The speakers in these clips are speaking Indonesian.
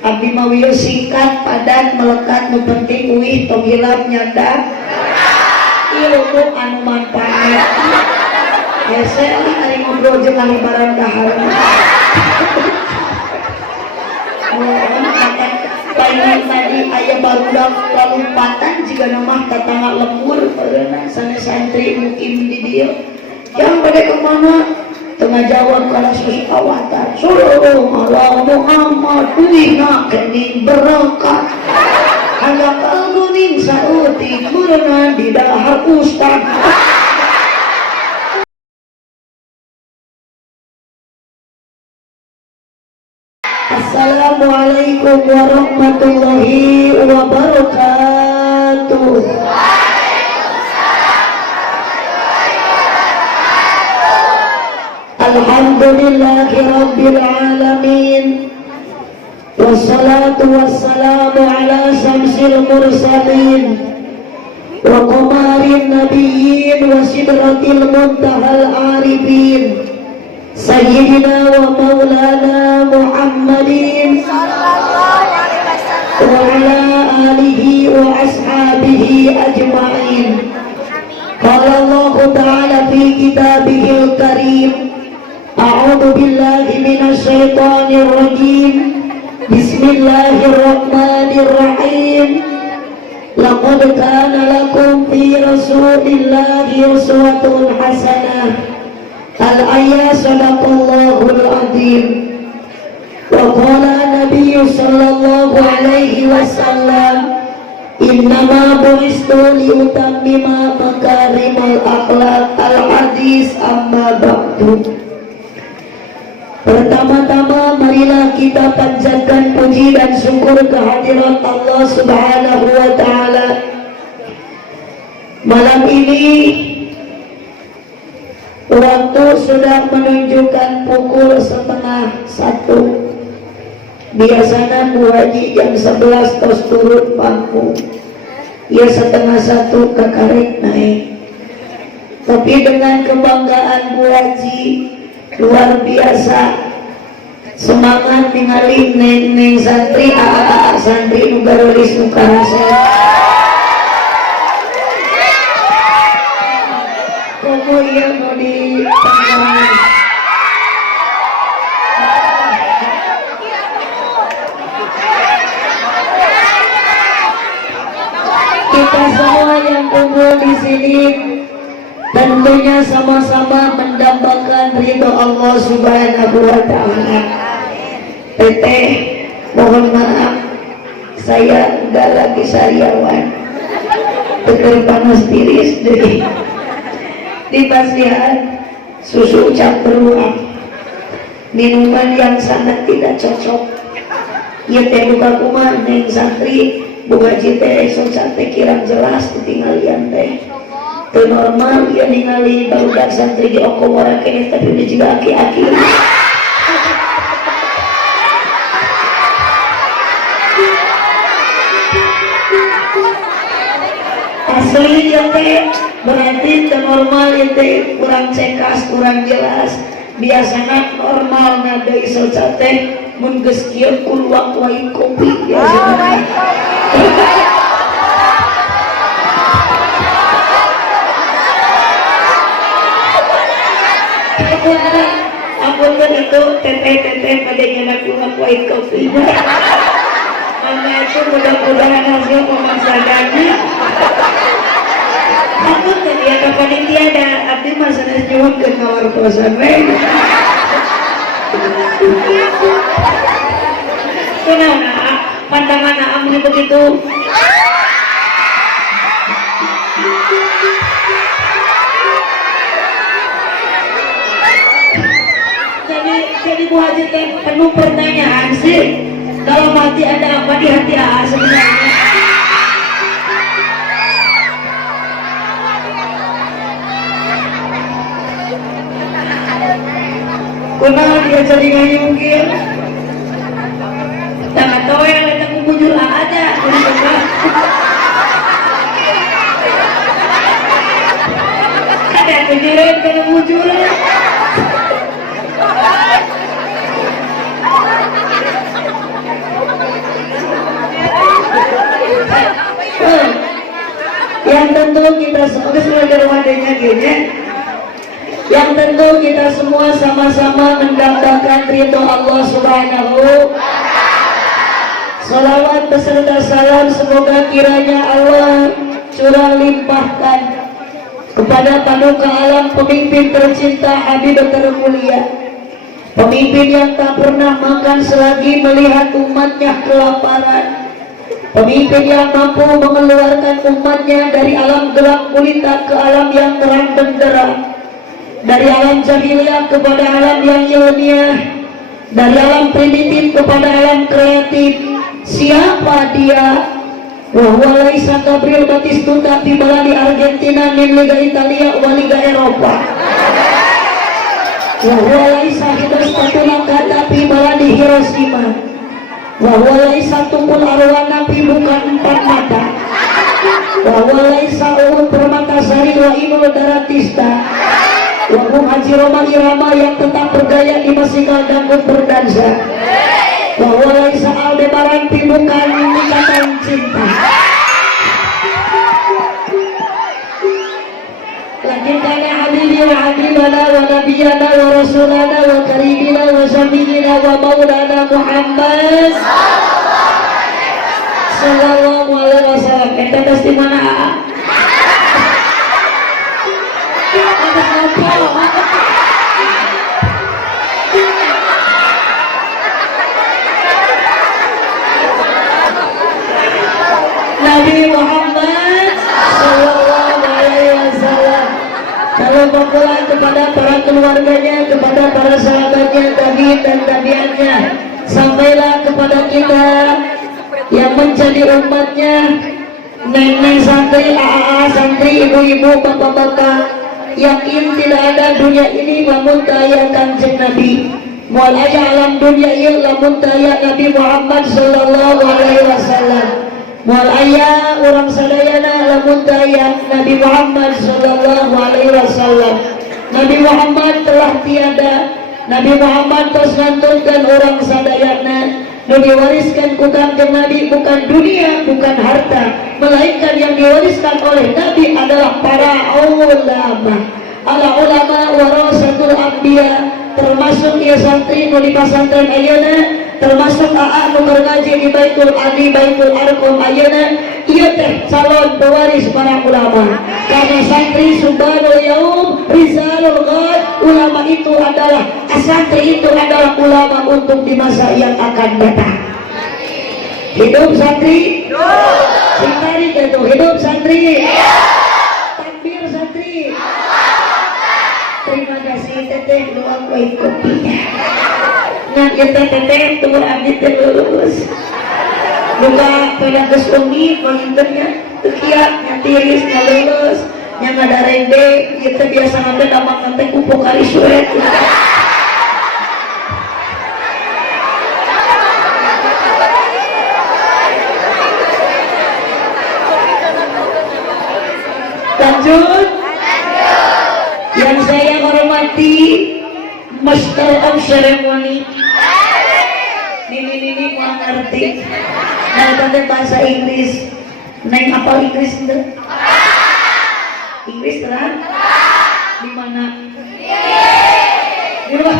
abdi mawiyo singkat padat melekat nu penting uih tong hilap nyata ilmu anu manfaat hese lah ari ngobrol jeung ahli barang dahar paling tadi aya barudak lompatan jika nama tatangga lembur karena sana santri mukim di dia yang pada kemana tengah jawab kalau sesuatu Sallallahu ala Muhammad wina kening berangkat agak kalguning sauti kurna di dahar ustad. Assalamualaikum warahmatullahi wabarakatuh. Alhamdulillahi rabbil alamin. Wassalatu wassalamu ala samsil mursalin wa qamarin nabiyyin wa sidratil muntahal arifin Sayyidina wa maulana Muhammadin sallallahu alaihi wasallam wa ala alihi wa ashabihi ajma'in. Qala Allah ta'ala fi kitabihil karim a'udzu billahi minasy syaithanir rajim. Bismillahirrahmanirrahim. Laqad kana lakum fi rasulillahi uswatun hasanah. Al-ayat sadaqallahul azim. Wa qala Nabi sallallahu alaihi wasallam innama bu'istu liutammima makarimal akhlaq. Al-hadis amma ba'du. Pertama-tama marilah kita panjatkan puji dan syukur kehadirat Allah Subhanahu wa taala. Malam ini waktu sudah menunjukkan pukul 12:30. Biasanya Bu Haji jam 11 tos turun pangku. Ya 12:30 ke karek naik. Tapi dengan kebanggaan Bu Haji luar biasa, semangat ningali neng santri santri nu garulis nu karasa. Komo ieu nu di tanggal kita semua yang kumpul di sini tentunya sama-sama mendambakan ridho Allah Subhanahu wa ta'ala. Teteh, mohon maaf, saya enggak lagi sariawan. Teker panas tiris deh. Di pasihan susu campur uang, minuman yang sangat tidak cocok. Ieu teh buka kumaha neng santri, buka teh socat teh kirang jelas ditinggalian teh. Itu normal ya ningali barudak santri di okowara kene tapi udah juga aki-aki asli ya teh berarti itu normal ya teh kurang cekas kurang jelas. Biasanya normal nada iso teh mun geus kieu kuluak wae kopi biasana. Ampun kan itu teteh pada nyenak kurang white coffee. Karena itu mudah-mudahan hasil pemasakannya. Ampun tadi ada panitia ada abdi masalah jawab ke kamar kosan kenapa pandangan amri begitu. Jadi Bu Haji teh penuh pertanyaan sih. Dalam hati ada apa di hati A sebenarnya? Kenapa dia jadi ngayungin? Jangan tahu yang ada kubujur aja. Ada kejuran ke kubujuran. tentu kita sebagai sebagai wadahnya gini, yang tentu kita semua sama-sama mendapatkan ridho Allah Subhanahu. Salawat beserta salam semoga kiranya Allah curah limpahkan kepada paduka alam pemimpin tercinta Habib termulia, pemimpin yang tak pernah makan selagi melihat umatnya kelaparan, pemimpin yang mampu mengeluarkan umatnya dari alam gelap gulita ke alam yang terang benderang, dari alam jahiliyah kepada alam yang ilmiah, dari alam primitif kepada alam kreatif. Siapa dia? Wahwa laisa Gabriel Batistuta tiba di Argentina min Liga Italia wa Liga Eropa. Wahwa laisa Hidrostatuna kata tiba di Hiroshima. Wahwa laisa tumpul arwah Nabi bukan empat mata. Wahwa laisa Uhud Permatasari wa Inul Daratista. Wahum Haji Roma Irama yang tetap berdaya di Masikal Dangdut berdansa. Bahwa laisa Aldebaran bukan ikatan cinta. Lakin kana habibi wa habibana wa nabiyana wa rasulana wa karimina wa syafiina wa maulana Muhammad sallallahu alaihi wasallam. Kita pasti mana? Nabi Muhammad sallallahu alaihi wasallam. Kalau berpulang kepada para keluarganya, kepada para sahabatnya, tabi'in dan tabi'atnya, sampailah kepada kita yang menjadi umatnya, nenek santri, AA santri, ibu-ibu, bapak-bapak. Yakin tidak ada dunia ini lamun kaya Kanjeng Nabi. Mual aya alam dunia ieu lamun kaya Nabi Muhammad sallallahu alaihi wasallam. Mual aya orang sadayana lamun kaya Nabi Muhammad sallallahu alaihi wasallam. Nabi Muhammad telah tiada. Nabi Muhammad terus ngantunkan orang sadayana. Dan diwariskan ku Kanjeng Nabi bukan dunia, bukan harta, melainkan yang diwariskan oleh Nabi adalah para ulama. Ala ulama warasatul anbiya, termasuk ia santri nu di pasantren ayeuna, termasuk AA nu ngaji di Baitul Adi Baitul Arqam ayeuna, ieu teh calon pewaris para ulama. Karena santri subhanul yaum rizalul ghad, ulama itu adalah santri itu adalah ulama untuk di masa yang akan datang. Hidup santri, santri itu hidup santri, takbir santri. Terima kasih teteh doa kue kopinya. Nah kita teteh tuh abdi terus. Buka pada kesungi penginternya tekiat nyatiris ngalulus yang ada rende kita biasa ngambil damang nanti kupuk kali suet. Lanjut. Yang saya hormati Master of Ceremony. Nini mau ngerti. Nah, tante bahasa Inggris. Neng apa Inggris enggak? Inggris terang? Di mana? Di mana?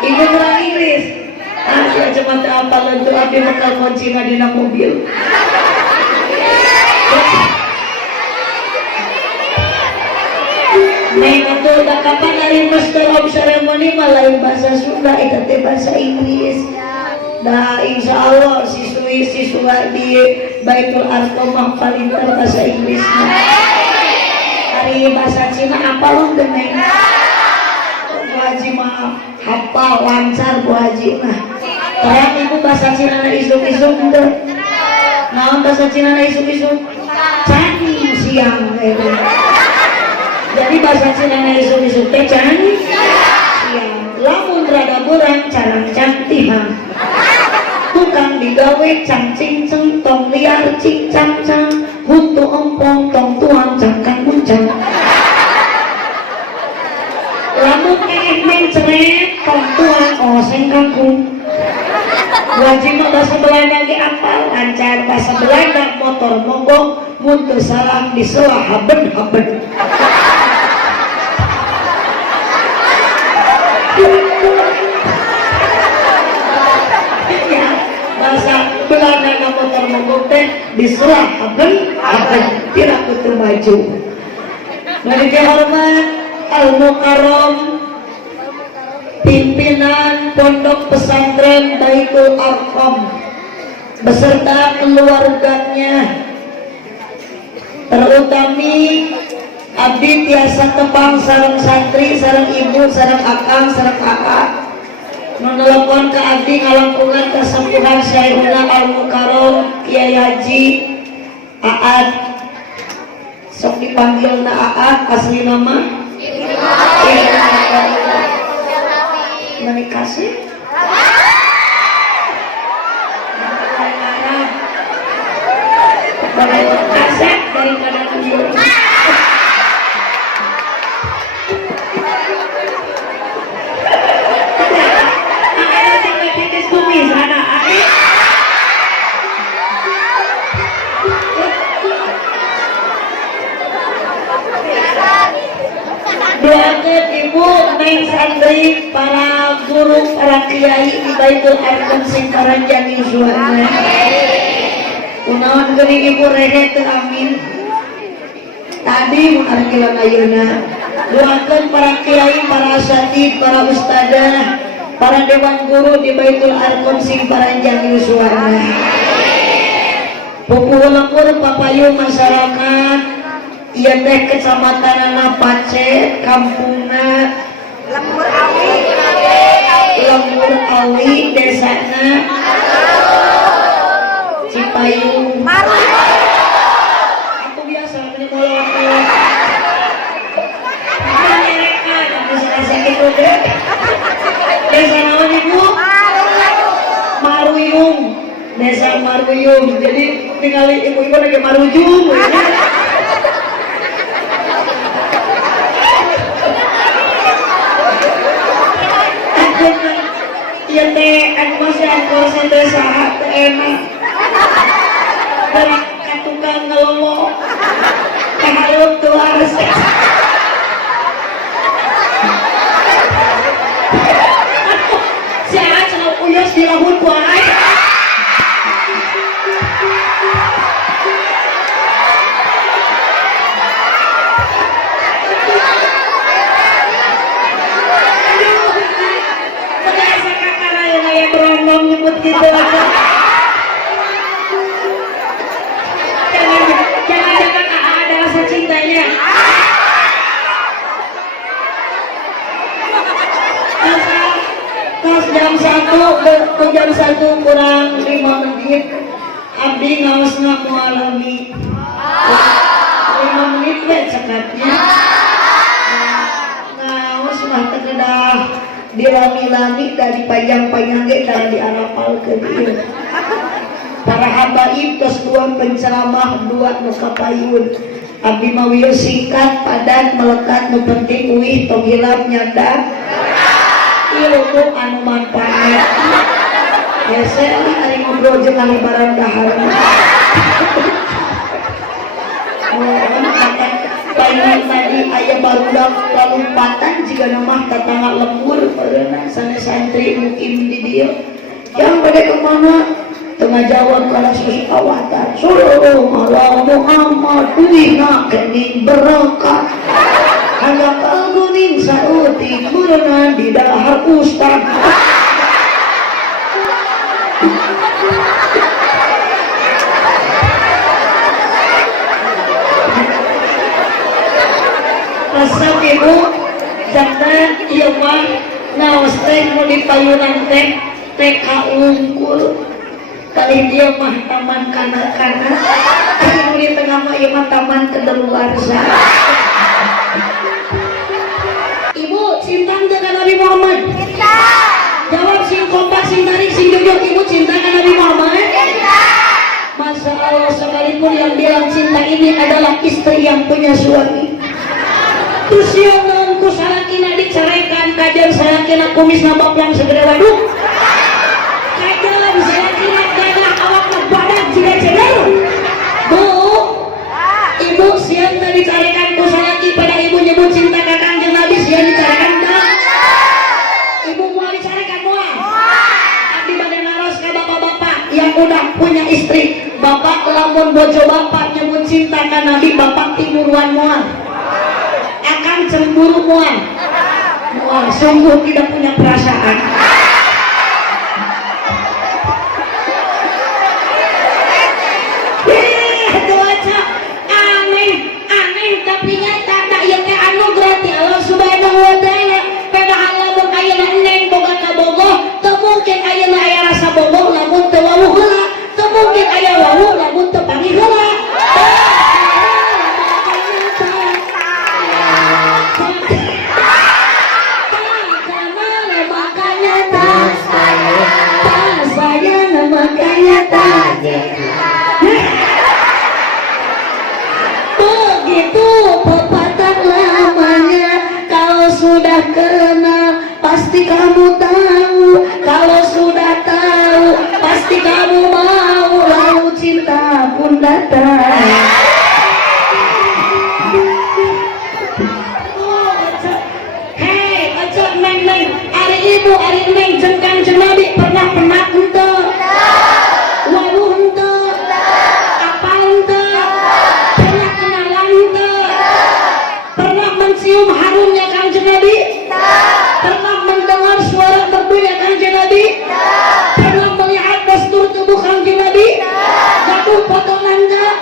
Ibu terang Inggris. Ah, dia cuma apa lentur api bakal kunci di mobil. Neng itu udah kapan dari Master of Ceremony malah bahasa Sunda, itu bahasa Inggris. Nah insya Allah siswa di Baitul Arqam paling bahasa Inggrisnya. Hari bahasa Cina apa lo geneng? Bu Haji mah hafal lancar Bu Haji mah. Terang ibu bahasa Cina na isuk-isuk itu. Naon bahasa Cina na isuk-isuk? Cani siang gitu. Jadi bahasa Cina na isuk-isuk teh cani siang. Lamun rada burang carang cantihan. Tukang digawe cangcing ceng tong liar cing cang cang huntu ompong tong tuang cangkang muncang. Lamun meng ceret tong tuang oseng kangkung. wajib bahasa Belanda ge apal lancar bahasa Belanda motor mogok mun teu salah diselah haben ya bahasa Belanda na motor mogok teh diselah haben tidak kudu maju. Mari dihormat Al-Mukarram pimpinan Pondok Pesantren Baitul Arqam beserta keluarganya, terutami abdi tiasa tepang sareng santri, sareng ibu, sareng akang, sareng kakak nu nelpon ka abdi ngalangkungan kesempuhan Syaikuna Al-Mukarram Kiai Haji Aad, sok dipanggilna Aad, asli nama menikah sih bagai kaset daripada video doakan ibu, neng santri, para guru, para kiai di Baitul Arqam sing karanjang yuswana. Kunaon geuning ibu rehe teu amin. Tadi mun argilan ayeuna. Doakan para kiai, para asatid, para ustadzah, para dewan guru di Baitul Arqam sing karanjang yuswana. Pupuh lepur papayu masyarakat ieu teh kecamatan Pace, kampungna Lembur Awi, desana Cipayung. Aku biasa punya molot-molot. Mereka aku sakit gitu deh. Desa naon ibu? Maruyung. Desa Maruyung. Jadi tinggal ibu-ibu lagi marujung. Iya teh, aku masih angkor sampai saat enak. Dari tukang ngelolo, kehalut tuh harus. Siapa celok uyos di lahun kuai? Nyebut gitu aja. Jangan ada rasa cintanya. Pas jam 1 kurang 5 menit abdi ngaosna mualami 5 menit we cekatnya ngaos mah terkedah dilami-lami dari panjang-panjang dan diarapal ke dia. Para habaib tos dua penceramah dua muka payun. Abdi mawiyo singkat padat melekat nu penting uih tong hilap nyata. Ilmu anu manfaat. Biasa lah ari ngobrol jeung kalibaran dahar. Paling tadi ayah barudak lompatan jika nama tetangga lembur karena sana santri mukim di dia yang pada kemana tengah jawab kalau susu awatan sallallahu ala Muhammad wina kening berangkat hanya kalgunin sauti murna di dahar ustad. Resep ibu jantan iya mah ngaos teh mau di payunan teh TK unggul kali dia mah taman kanak-kanak mau di tengah mah iya mah taman kedaluarsa. Ibu cinta dengan Nabi Muhammad? Cinta. Jawab sing kompak sing tarik sing jujur. Ibu cinta dengan Nabi Muhammad? Cinta. Masya Allah, sekalipun yang bilang cinta ini adalah istri yang punya suami. Terus yang ku salakina diceraikan kajian salakina kumis nabak yang segera waduh kajian yang udah punya istri, bapak lamun bojo bapak nyebut cinta ka Nabi, bapak timuruan mual, akan cemburu mual, sungguh tidak punya perasaan. Aneh tapi nyata tak ieu teh anugerah ti Allah Subhanahu wa taala. Padahal lamun ayeuna neng boga ka bogoh, teu mungkin ayeuna aya rasa bogoh lamun teu wawuh heula, teu mungkin aya wawuh lamun teu panggih heula. Begitu pepatah lamanya, kalau sudah kenal pasti kamu tahu, kalau sudah tahu pasti kamu mau, lalu cinta pun datang. Hei, acak neng, ari ibu, ari neng, jengkang jenabi pernah ente wawuh ente apa ente pernah kenalan ente pernah mencium harumnya Kanjeng Nabi, pernah mendengar suara merdunya Kanjeng Nabi, pernah melihat postur tubuh Kanjeng Nabi, gaduh potongan enggak,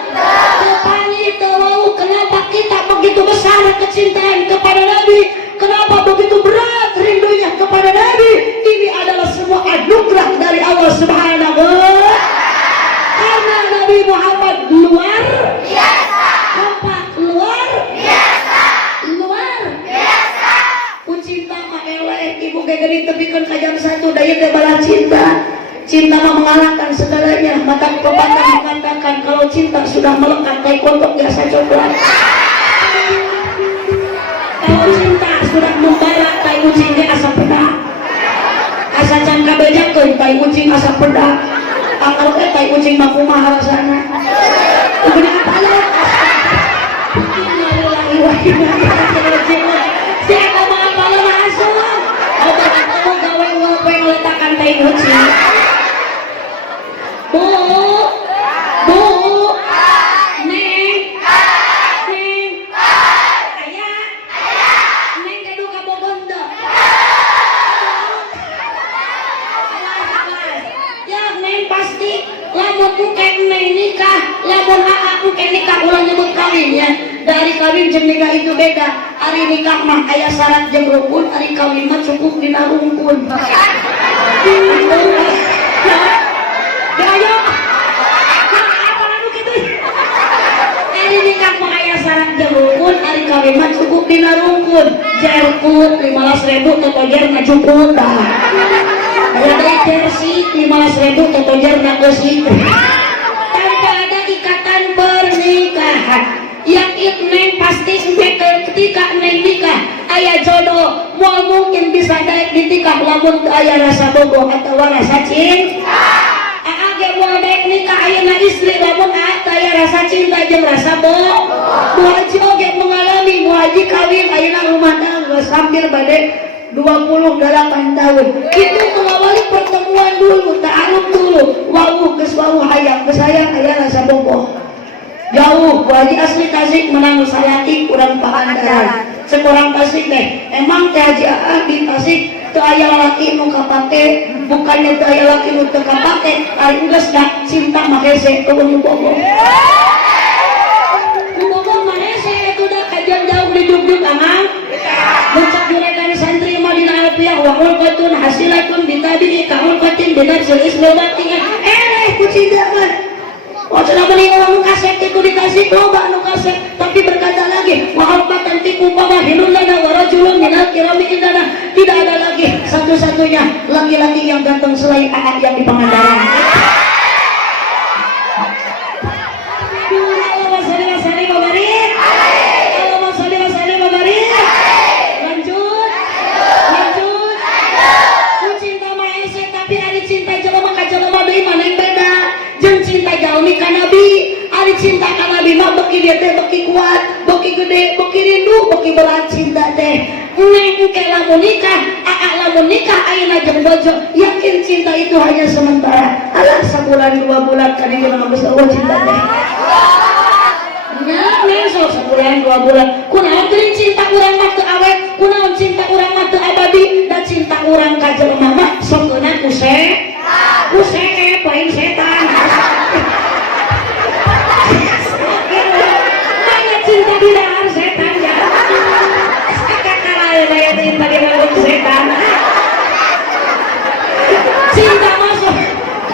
tepani tewau. Kenapa kita begitu besar kecintaan kepada Nabi, kenapa begitu berat rindunya kepada Nabi? Ini adalah semua anugerah dari Allah Subhanahu wa taala. Karena Nabi Muhammad luar biasa, apa luar biasa, luar biasa. Cinta mah eleh, ibu gegeri tepikeun kajam satu daya teh bala cinta. Cinta mah mengalahkan segalanya. Mata pepatah mengatakan kalau cinta sudah melekat kayak kontok biasa coklat. Kalau cinta sudah membara kayak kucing ge asa pedak. Asa can kabejakeun kayak kucing asa pedak. Akal teh kayak kucing mah kumaha rasana. Kudu apalot. Innalillahi wa inna ilaihi raji'un. Siapa mah apalot masuk. Obat kamu gawe ngope ngeletakan tai kucing. Bu, neng, ayah, neng gaduh ka Bogor teu? Ya neng pasti, lamun engke neng nikah, lamun engke nikah ulah nyebut kawin ya. Dari kawin jeung nikah itu beda. Ari nikah mah aya syarat jeung rukun, ari kawin mah cukup dina rungkun. Ayo, apa anu kitu? Ari nikah mah aya syarat jeung rukun, ari kawin mah cukup dina rungkun. Jerkut 15.000 teh tojer mah cukup dah. Aya deui jersey 15.000 teh tojer mah geus itu. Tanpa ada ikatan pernikahan. Yang itu neng pasti ketika neng nikah aya jodoh, moal mungkin bisa daek ditikah lamun aya rasa bogoh atau rasa cinta. Age moal daek nikah ayeuna istri lamun aya rasa cinta jeung rasa bogoh. Muhaji oge mengalami muhaji kawin ayeuna rumah tangga hampir bade 28 tahun. Itu mengawali pertemuan dulu, ta'aruf dulu. Wawuh geus wawuh hayang, geus hayang aya rasa bogoh. Jauh, wali asli Tasik menang salati kurang Pangandaran. Sekurang Tasik deh. Emang teh Haji di Tasik teu aya lalaki nu kapake, bukannya teu aya lalaki nu teu kapake, ari geus dah cinta mah hese eueuh bogoh. Bogoh mah hese atuh da kajian jauh di Jogja Amang. Baca juragan santri mah dina alfiah wa ulqatun hasilatun bitabi'i ka ulqatin binafsil ismil batingan. Ku cinta mah. Oh, sudah beli orang kaset itu di Tasik loba anu kaset, tapi berkata lagi wahabatan tiku pamahilun lana warajulun minal kirami indana. Tidak ada lagi satu-satunya laki-laki yang ganteng selain anak yang di Pangandaran. Allahumma sholli wa sallim wa barik. Allahumma sholli wa sallim wa barik. Lanjut. Ku cinta mah ese tapi ari cinta jelema ka jelema deui mana yang beda. Jeung cinta jalmi ka Nabi, ari cinta ka Nabi mah beuki dia teh beuki kuat, beuki gede, beuki rindu, beuki berat cinta teh. Neng ke lamun nikah, lamun nikah ayeuna jeung bojo, yakin cinta itu hanya sementara. Alah sebulan 2 bulan kan ini ngabis Allah cinta teh. Nah, sok sebulan 2 bulan. Kunaon teuing cinta urang mah teu awet, kunaon cinta urang mah teu abadi, da cinta urang ka jelema mah sokeuna lain setan. Banyak cinta di dalam setan ya. Kakak lain banyak cinta di dalam setan.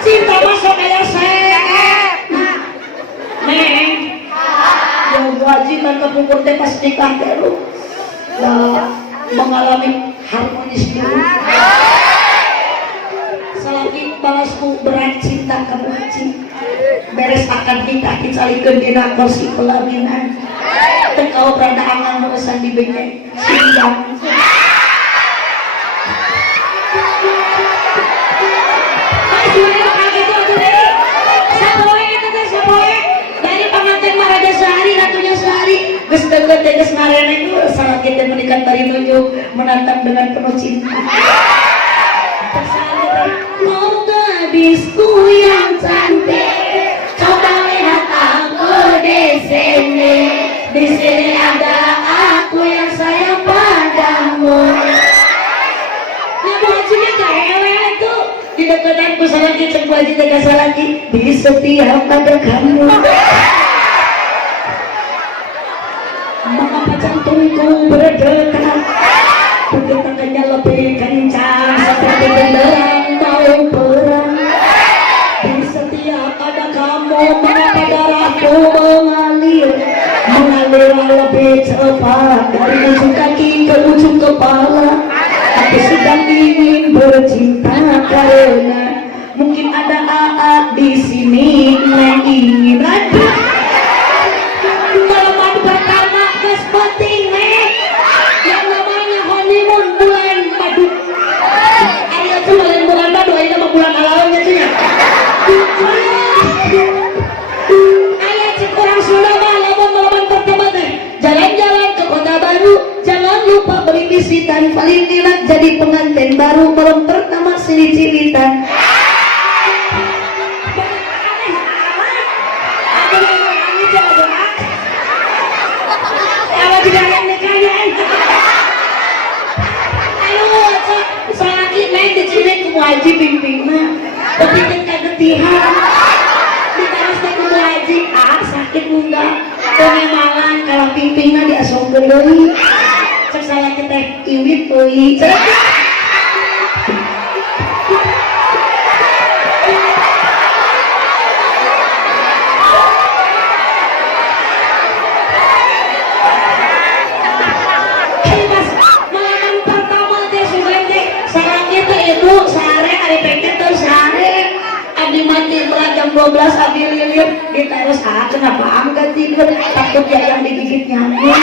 Cinta masuk kayak Neng, yang kewajiban kepungkur teh pas nikah lu mengalami harmonis dulu. Salaki balasku berat cinta kamu haji beres akan nikah dicalikeun dina kursi pelaminan teu kau berada angan nuesan di bengek sindang. Geus deukeut teh geus ngareneng salaki teh menikah bari nunjuk menatap dengan penuh cinta. Oh gadisku yang cantik, coba lihat aku di sini ada aku yang sayang padamu. Yang wajibnya cewek tuh di deketanku salaki cek wajib dekat salaki di setiap pada kamu. Mengapa jantungku berdetak, berdetaknya lebih kencang seperti genderang mau perang. Di setiap ada kamu, mengapa darahku mengalir lebih cepat dari ujung kaki ke ujung kepala. Aku sedang ingin bercinta karena mungkin ada AA di sini yang ingin ada. Yang namanya honeymoon bulan madu. Ayo tuh bulan madu, ayo mah bulan alawanya tuh ya. Ayo cik orang Sunda mah lamun pertama teh jalan-jalan ke kota baru, jangan lupa beri visitan paling enak jadi pengantin baru malam pertama cilit-cilitan. Wajib pimpinna tapi kan kagetihan ditaras teh kudu wajib sakit munggah kememangan kalau pimpinna diasongkeun deui cek salaki teh iwit deui jam 12 abdi lilir ditaruh kenapa angkat tidur takut yang digigit nyamuk.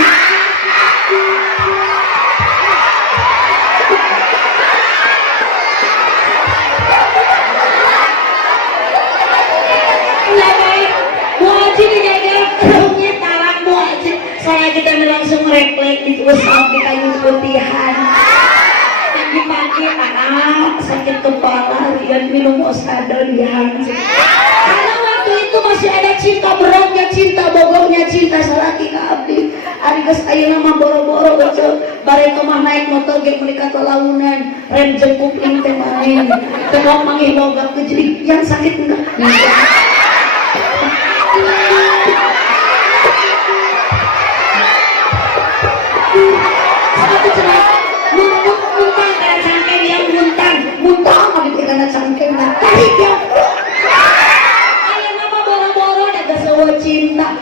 Wajib dijaga rumahnya tarak wajib saya kita langsung refleks ditulis di kayu putihan di pagi sakit kepala dan minum osadon yang karena waktu itu masih ada cinta beratnya cinta bogornya cinta salaki ka abdi ari geus ayeuna mah boro-boro betul bare mah naik motor ge meuli ka launan rem jeung kuping teh main tengok manggih boga jadi yang sakit enggak cangkeng tarik ya ayo nama boro-boro daga sewa cinta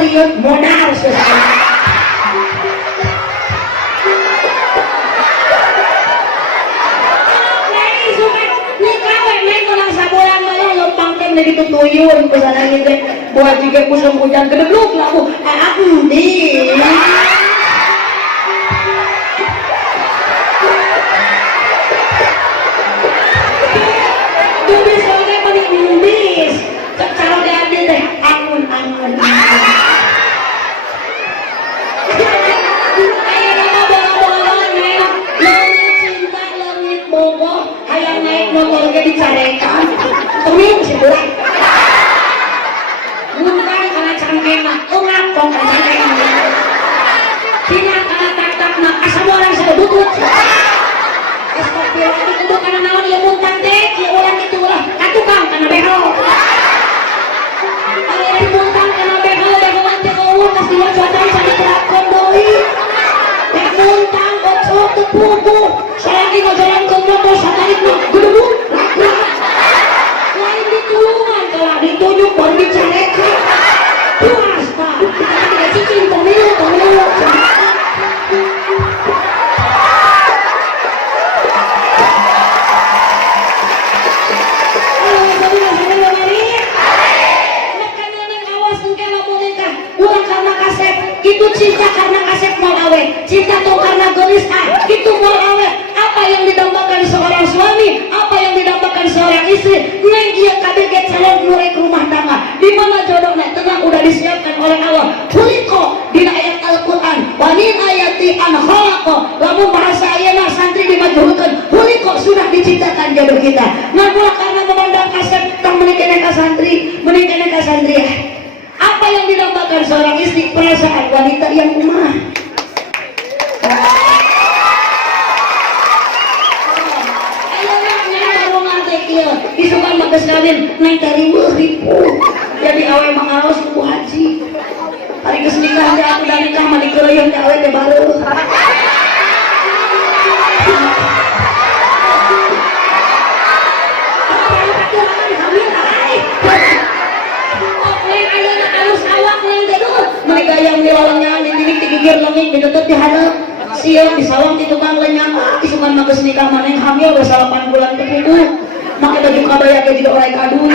riut modal gitu tuyul kesana gitu buat juga musim hujan keduduk lah aku di dicarekan, tapi masih berat. tepuku selagi ngajalan ke motor satarik mah gedebuk lain ditulungan kalau ditunjuk baru dicerekan puas pak kita cicing pemilu itu cinta karena kaset mau awe, cinta tuh karena gelis itu mau awe. Apa yang didambakan seorang suami, apa yang didambakan seorang istri, neng dia kaget calon murid rumah tangga. Di mana jodohnya tenang udah disiapkan oleh Allah. Kuliko di ayat Al-Quran, wamin ayati an khalaqo, lamun bahasa ayana santri dimajhulkan. Kuliko sudah diciptakan jodoh kita. Namun karena memandang kaset, tak menikahnya ke santri, menikahnya ke santri. Apa yang didambakan seorang istri? Perasaan wanita yang umah. Isukan magas kawin naik dari ribu. Jadi awe mengawas ku haji. Hari kesenikahan dia aku dan nikah mani keroyong dia awe dia baru. Mereka yang dilalangnya dididik digigir langit ditutup di hadap siang disawang di tukang lenyang isukan magas nikah maneng hamil udah 8 bulan kepuku pakai baju kabaya ke juga orang kadun